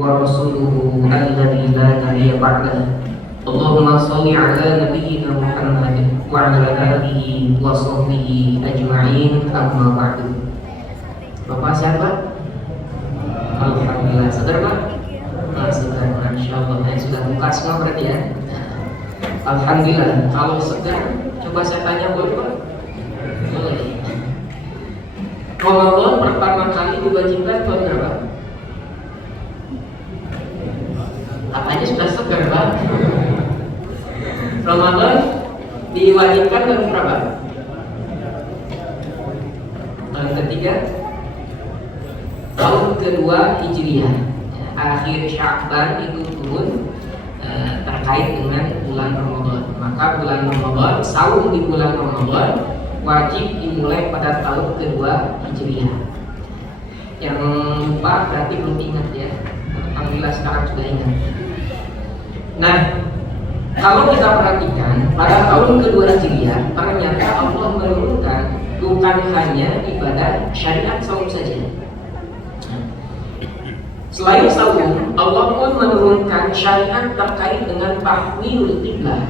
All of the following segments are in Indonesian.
ورسوله الذي لا نبي بعده اللهم صل على نبينا محمد وعلى آله وصحبه أجمعين أما بعد. Bapak siapa? Alhamdulillah, segar Pak? Segar, Masya Allah. Sudah buka semua berarti ya? Alhamdulillah. Kalau segar, coba saya tanya boleh Pak? Boleh. Ramadan pertama kali diwajibkan tahun berapa? Apanya sudah segar Pak? Ramadan diwajibkan tahun berapa? Tahun ketiga? Tahun kedua Hijriah. Akhir Sya'ban itu turun terkait dengan bulan Ramadan. Maka bulan Ramadan, saum di bulan Ramadan wajib dimulai pada tahun kedua Hijriah. Yang lupa berarti belum ingat ya. Alhamdulillah sekarang sudah ingat. Nah, kalau kita perhatikan pada tahun kedua Hijriah, ternyata Allah menurunkan bukan hanya ibadah syariat saum saja. Selain saum, Allah pun menurunkan syariat terkait dengan tahwilul qiblah.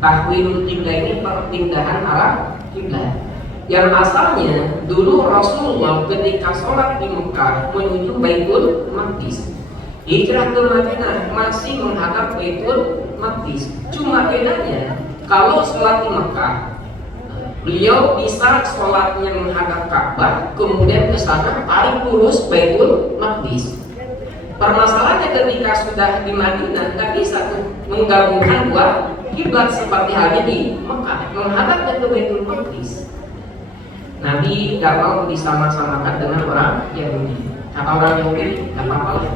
Tahwilul qiblah ini perpindahan arah kiblat. Yang asalnya dulu Rasulullah ketika sholat di Mekah menuju Baitul Maqdis, hijrah ke Madinah masih menghadap Baitul Maqdis. Cuma bedanya kalau sholat di Mekah, beliau bisa sholatnya menghadap Ka'bah, kemudian ke sana tarik lurus Baitul Maqdis. Permasalahannya ketika sudah di Madinah nggak bisa menggabungkan dua kiblat seperti halnya di Mekah menghadap ke Baitul Maqdis. Nabi nggak mau disama-samakan dengan orang Yahudi. Kata orang Yahudi nggak apa-apa lah,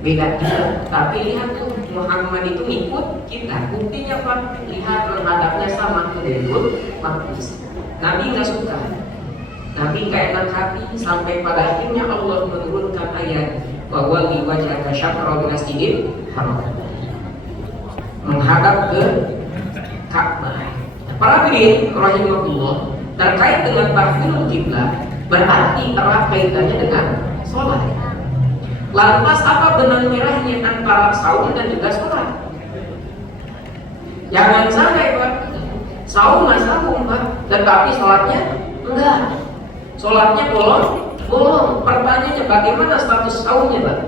beda kita. Tapi lihat tuh Muhammad itu ikut kita. Buktinya Pak, lihat menghadapnya sama ke Baitul Maqdis. Nabi nggak suka, Nabi nggak enak hati, sampai pada akhirnya Allah menurunkan ayat bahwa wajah syatrul masjidil haram, menghadap ke Ka'bah. Para hadirin rahimahullah, terkait dengan tahwilul qiblah berarti erat kaitannya dengan sholat. Lantas apa benang merahnya antara saum dan juga sholat? Jangan sampai Pak, saum Pak, tetapi sholatnya enggak. Sholatnya bolong. Pertanyaannya bagaimana status saumnya Pak?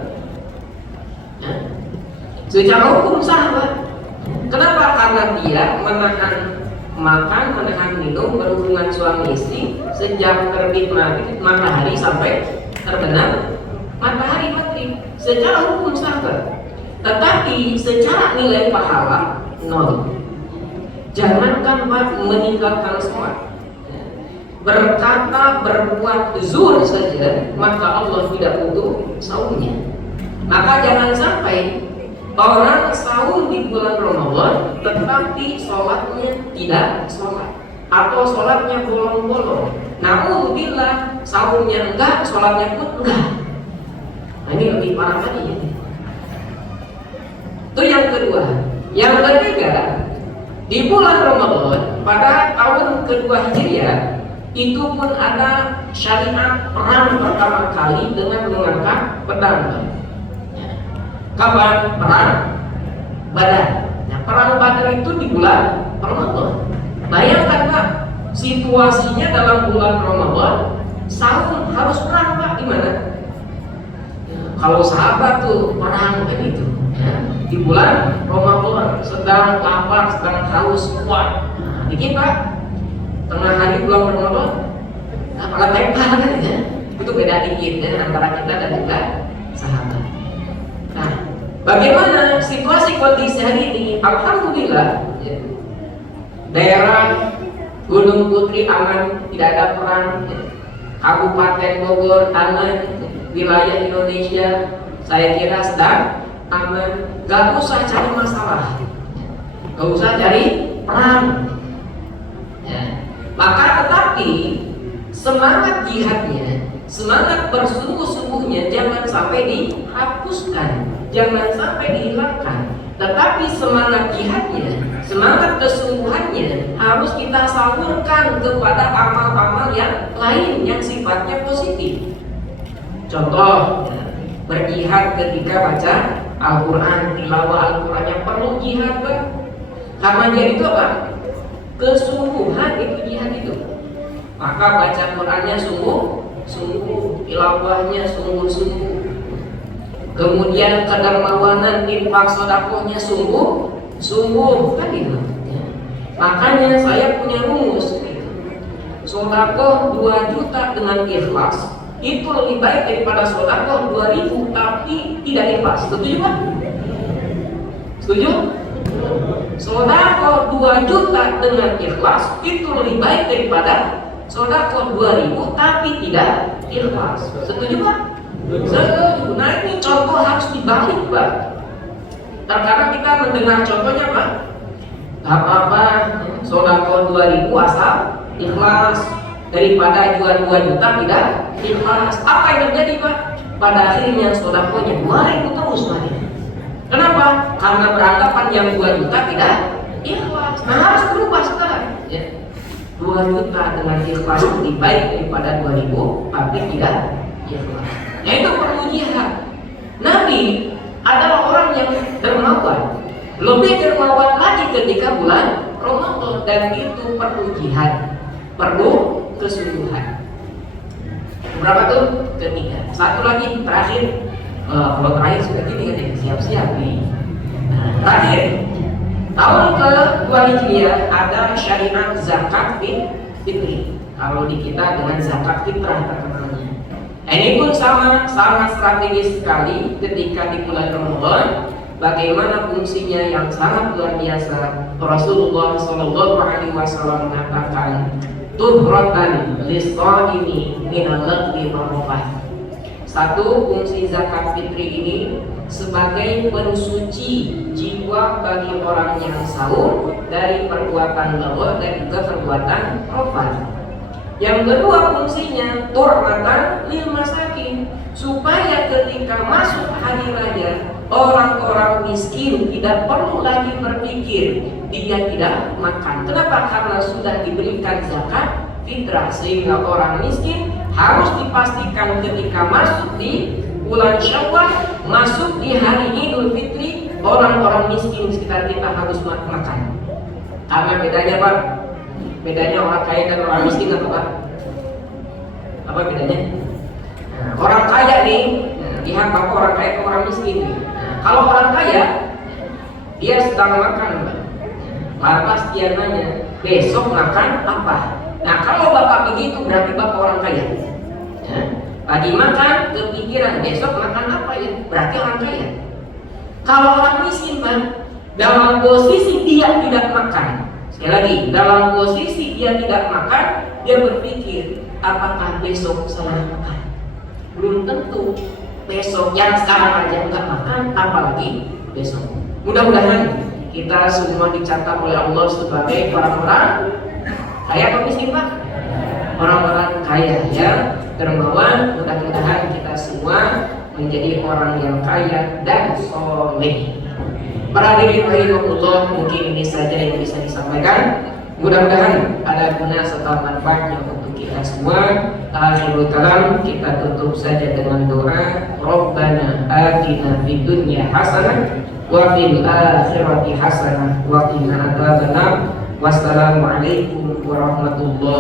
Secara hukum sah Pak. Kenapa? Karena dia menahan makan, menahan minum, berhubungan suami istri sejak terbit matahari sampai terbenam matahari maghrib. Secara hukum sah Pak. Tetapi secara nilai pahala nol. Jangankan Pak meninggalkan sholat, berkata berbuat zuhur saja maka Allah tidak butuh saumnya. Maka jangan sampai orang saum di bulan Ramadan tetapi sholatnya tidak sholat, atau sholatnya bolong-bolong. Namun bila saumnya enggak, sholatnya pun enggak. Nah, ini lebih parah lagi ya. Itu yang kedua. Yang ketiga, di bulan Ramadan pada tahun kedua Hijriah itu pun ada syariat perang pertama kali dengan mengangkat pedang. Kapan? Perang Badar. Nah, perang Badar itu di bulan Ramadan. Bayangkan Pak, situasinya dalam bulan Ramadan, saum harus perang Pak, gimana? Kalau sahabat tuh perang kayak gitu, ya, di bulan Ramadan sedang lapar, sedang haus, kuat. Nah, dikit Pak, tengah hari bulan Ramadan, apakah tempel kan ya? Itu beda dikit ya antara kita dan juga sahabat. Nah, bagaimana situasi kondisi hari ini? Alhamdulillah, ya, daerah Gunung Putri aman, tidak ada perang. Ya. Kabupaten Bogor aman, wilayah Indonesia saya kira sedang aman. Gak usah cari masalah, gak usah cari perang. Ya. Maka tetapi semangat jihadnya, semangat bersungguh-sungguhnya jangan sampai dihapuskan, jangan sampai dihilangkan. Tetapi semangat jihadnya, semangat kesungguhannya harus kita salurkan kepada amal-amal yang lain yang sifatnya positif. Contoh, berjihad ketika baca Al-Quran, tilawah Al-Qurannya perlu jihad, Pak. Karena jihad itu apa? Kesungguhan itu jihad itu. Maka baca Qurannya sungguh, tilawahnya sungguh. Kemudian kedermawanan infak sedekahnya sungguh kan itu. Makanya saya punya rumus gitu. Sedekah 2 juta dengan ikhlas itu lebih baik daripada sedekah 2.000 tapi tidak ikhlas. Setuju Pak? Setuju? Sedekah 2 juta dengan ikhlas itu lebih baik daripada sedekah 2.000 tapi tidak ikhlas. Setuju Pak? Setuju. Nah ini contoh harus dibalik Pak. Terkadang kita mendengar contohnya Pak, gak apa-apa sedekah 2.000 asal ikhlas daripada jual 2 juta tidak ikhlas. Apa yang terjadi Pak? Pada akhirnya sedekahnya 2.000 terus Pak. Kenapa? Karena beranggapan yang 2 juta tidak ikhlas. Nah harus berubah sekarang ya. 2 juta dengan ikhlas lebih baik daripada 2.000 tapi tidak ikhlas. Nah itu perlu jihad. Nabi adalah orang yang dermawan, lebih dermawan lagi ketika bulan Ramadan, dan itu perlu jihad, perlu kesungguhan. Berapa tuh? Ketiga. Satu lagi terakhir. Kalau terakhir sudah gini kan, siap-siap nih. Terakhir, tahun ke-2 Hijriah ada syariat zakat fitri. Kalau di kita dengan zakat fitrah terkenalnya. Ini pun sama, sangat strategis sekali ketika di bulan Ramadan. Bagaimana fungsinya yang sangat luar biasa. Rasulullah Shallallahu Alaihi Wasallam mengatakan, tuhratan lis-shaimi minal lagwi war-rafath. Satu, fungsi zakat fitri ini sebagai pensuci jiwa bagi orang yang sahur dari perbuatan lagwi dan juga perbuatan rafath. Yang kedua fungsinya tuhmatan lil masakin, supaya ketika masuk hari raya orang-orang miskin tidak perlu lagi berpikir dia tidak makan. Kenapa? Karena sudah diberikan zakat fitrah, sehingga orang miskin harus dipastikan ketika masuk di bulan Syawal, masuk di hari Idul Fitri, orang-orang miskin di sekitar kita harus makan. Karena bedanya Pak, bedanya orang kaya dan orang miskin apa Pak? Apa bedanya? Nah, orang kaya nih, lihat Bapak orang kaya ke orang miskin. Nah, kalau orang kaya, dia sedang makan Pak. Lantas dia nanya, besok makan apa? Nah kalau Bapak begitu berarti Bapak orang kaya ya. Pagi makan, kepikiran besok makan apa ya? Berarti orang kaya. Kalau orang miskin Pak, dalam posisi dia tidak makan, sekali lagi, dalam posisi dia tidak makan, dia berpikir, apakah besok saya makan? Belum tentu. Besok yang sekarang aja nggak makan, apalagi besok. Mudah-mudahan kita semua dicatat oleh Allah sebagai orang-orang kaya atau miskin Pak? Orang-orang kaya yang dermawan. Mudah-mudahan kita semua menjadi orang yang kaya dan soleh. Para hadirin rahimahullah, mungkin ini saja yang bisa disampaikan. Mudah-mudahan ada guna serta manfaatnya untuk kita semua. Akhirul kalam, kita tutup saja dengan doa. Rabbana atina fid dunya hasanah wa fil akhirati hasanah wa qina adzabannar. Wassalamualaikum warahmatullahi